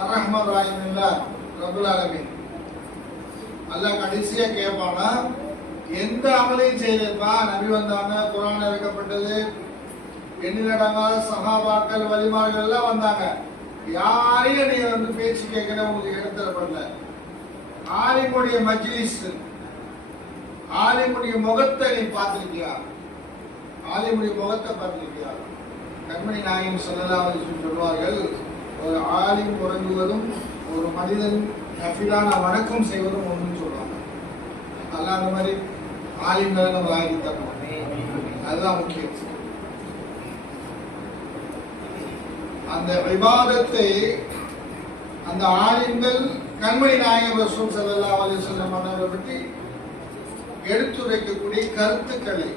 அரஹ்மன் ராஹிம் இல்ல ரபுல் அலமின் அல்லாஹ் கடைசியா கேட்பானா எந்த அமலையும் செய்திருப்பா நபி வந்தாங்க குரான் இறக்கப்பட்டது. எண்ணிலடங்காத சகாபாக்கள் வழிமார்கள் எல்லாம் வந்தாங்க. யாரையும் நீ வந்து பேச்சு கேட்கல உங்களுக்கு எடுத்துடப்படல ஆலிமுடைய மஜ்லிஸ் ஆலிமுடைய முகத்தை நீ பார்த்திருக்கியா? ஆலிமுடைய முகத்தை பார்த்திருக்கியா? கண்மணி நாயகம் சொல்லலாம் சொல்வார்கள் ஒரு ஆலிம் உறங்குவதும் ஒரு மனிதன் நஃபிலான வணக்கம் செய்வதும் ஒன்றுன்னு சொல்றாங்க. அல்லாஹ் அந்த மாதிரி ஆலிம்களை நம்ம ஆகி தரணும் அதுதான் முக்கியம். அந்த விவாதத்தை அந்த ஆலிம்கள் கண்மணி நாயகம் ரசூல் ஸல்லல்லாஹு அலைஹி அவர்களை பற்றி எடுத்துரைக்கக்கூடிய கருத்துக்களை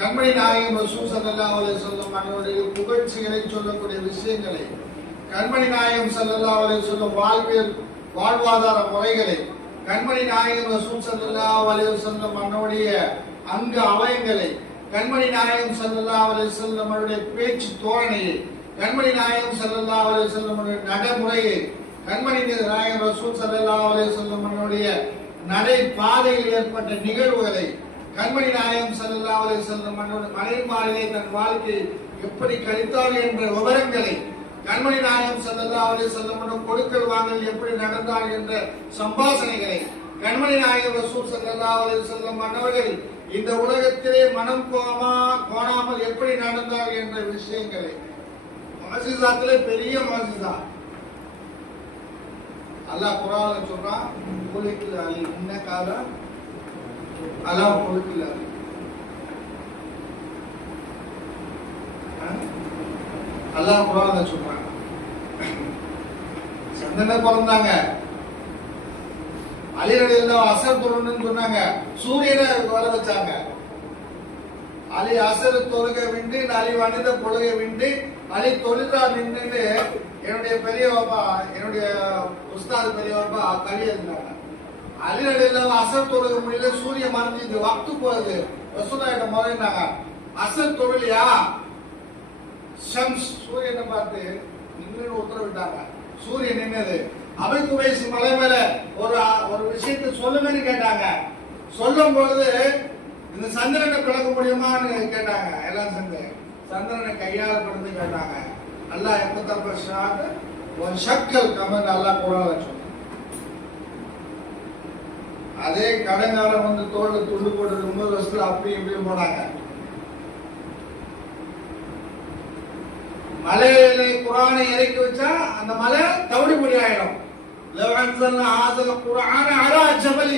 கண்மணி நாயகம் ரசூல் ஸல்லல்லாஹு அலைஹி வஸல்லம் புகழ்ச்சிகளை சொல்லக்கூடிய விஷயங்களை கண்மணி நாயகம் செல்லல்லா அலைஹி சொல்லும் வாழ்வியல் வாழ்வாதார முறைகளை கண்மணி நாயகம் ரசூல் ஸல்லல்லாஹு அலைஹி வஸல்லம் மன்னுடைய அங்கு அவயங்களை கண்மணி நாயகம் செல்லல்லா அலைஹி வஸல்லம் அவருடைய பேச்சு தோரணையை கண்மணி நாயகம் செல்லல்லா அலைஹி வஸல்லம் நடைமுறையை கண்மணி நாயகம் ரசூல் ஸல்லல்லாஹு அலைஹி வஸல்லம் அவருடைய நடை பாதையில் ஏற்பட்ட நிகழ்வுகளை கண்மணி நாயகம் ஸல்லல்லாஹு அலைஹி வஸல்லம் அவருடைய மனைவிமாரிலே தன் வாழ்க்கை எப்படி கழித்தார் என்ற விவரங்களை கண்மணி நாயகம் செல்லல்லா அவரே வஸல்லம் கொடுக்கல் வாங்கல் எப்படி நடந்தார் என்ற சம்பாசனைகளை கண்மணி நாயகம் ரசூல் செல்லல்லா அவரே வஸல்லம் மன்னவர்கள் இந்த உலகத்திலே மனம் கோமா கோணாமல் எப்படி நடந்தார் என்ற விஷயங்களை. மாசிசாத்திலே பெரிய மசிதா. அல்லாஹ் குரால சொல்றான் குலிக்கில் அலி என்ன காலம் அல்லாஹ் குலிக்கில் அலி. அல்லாஹ் குரான்ல சொல்றான் சந்தன பிறந்தாங்க. அலிரடியில் அசர் தொழுன்னு சொன்னாங்க. சூரியனை வர வச்சாங்க. அலி அசர் தொழுகை விண்டு அலி வணித கொள்கை விண்டு அலி தொழுதா நின்று என்னுடைய பெரிய பாப்பா என்னுடைய உஸ்தாது பெரிய பாப்பா கவி இருந்தாங்க. அலிரடியில் அசர் தொழுக முடியல சூரிய மறைஞ்சு இந்த வக்து போகுது. ரசூலாயிட்ட முறையினாங்க அசர் தொழிலையா சம்ஸ் சூரியனை பார்த்து நின்று உத்தரவிட்டாங்க. சூரியன் நின்னது. அபை மலை மேல ஒரு ஒரு விஷயத்தை சொல்லுமேனு கேட்டாங்க. சொல்லும் பொழுது இந்த சந்திரனை பிளக்க முடியுமான்னு கேட்டாங்க. எல்லாம் சேர்ந்து சந்திரனை கையால் பிடிந்து கேட்டாங்க. நல்லா எப்ப தரப்ப ஒரு சக்கல் கமல் நல்லா குரல் அதே கடங்காலம் வந்து தோல்ல துண்டு போட்டு ஒன்பது வருஷத்துல அப்படி இப்படியும் போனாங்க. மலையில குரானை இறக்கி வச்சா அந்த மலை தவிடு பொடி ஆயிடும் لو أنزلنا هذا القرآن على جبل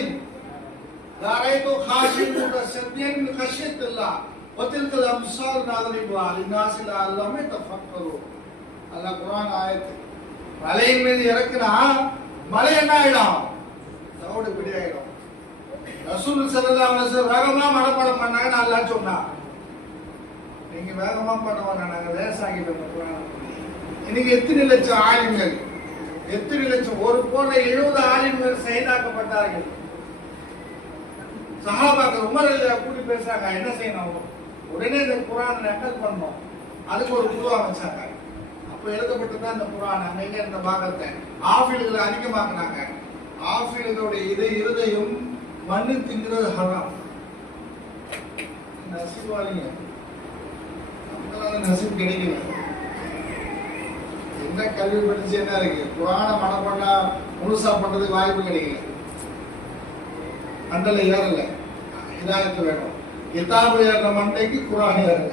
لرأيته خاشعا متصدعا من خشية الله وتلك الأمثال نضربها للناس لعلهم يتفكرون அல்லாஹ் குர்ஆன் ஆயத்து மலையின் மீது இறக்குனா மலை என்ன ஆயிடும் தவிடு பிடி ஆயிடும் ரசூல் ஸல்லல்லாஹு அலைஹி வஸல்லம் வேகமா மனப்பாடம் பண்ணாங்கன்னு அல்லாஹ் சொன்னான் நீங்க வேகமா பண்ண வேணாம். நாங்க லேசாகிட்டோம் இன்னைக்கு எத்தனை லட்சம் ஆளுங்கள் எத்தனை லட்சம்? ஒரு போன எழுபது ஆளுங்கள் செயலாக்கப்பட்டார்கள் சஹாபாக்கள் உமர் கூட்டி பேசுறாங்க. என்ன செய்யணும்? உடனே இந்த குரான் நக்கல் பண்ணோம் அதுக்கு ஒரு குழு அமைச்சாங்க அப்ப எழுதப்பட்டதான் இந்த குரான். அங்கங்க இந்த பாகத்தை? ஆஃபீல்களை அதிகமாக்குனாங்க. ஆஃபீல்களுடைய இது இருதையும் மண்ணு திங்கிறது ஹராம். நசிவாளிங்க. நசிப்பு கிடைக்கல. என்ன கல்வி படிச்சு என்ன இருக்கு? புராண மனம் முழுசா பண்றதுக்கு வாய்ப்பு கிடைக்கல. அண்டல ஏறல. இதாயத்து வேணும். கிதாபு ஏறின மண்டைக்கு குரான் ஏறல.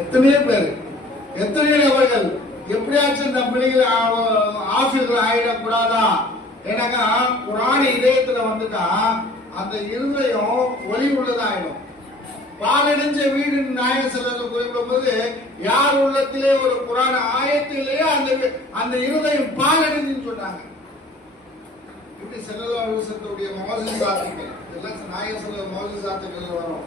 எத்தனையோ பேர். எத்தனையோ நபர்கள். எப்படியாச்சும் இந்த பிள்ளைகள் ஆசிரியர்கள் ஆயிடக்கூடாதா? ஏன்னாக்கா குரான் இதயத்துல வந்துட்டா அந்த இருதயம் ஒளி உள்ளதாயிடும். பாலடைஞ்ச வீடு நாயக செல்வர்கள் குறிப்பிடும் போது யார் உள்ளத்திலே ஒரு புராண ஆயத்திலேயே அந்த அந்த இருதயம் பாலடைஞ்சுன்னு சொன்னாங்க. இப்படி செல்லல்லா விவசத்துடைய மோசி சாத்துக்கள் இதெல்லாம் நாயக செல்ல மோசடி சாத்துக்கள் வரும்.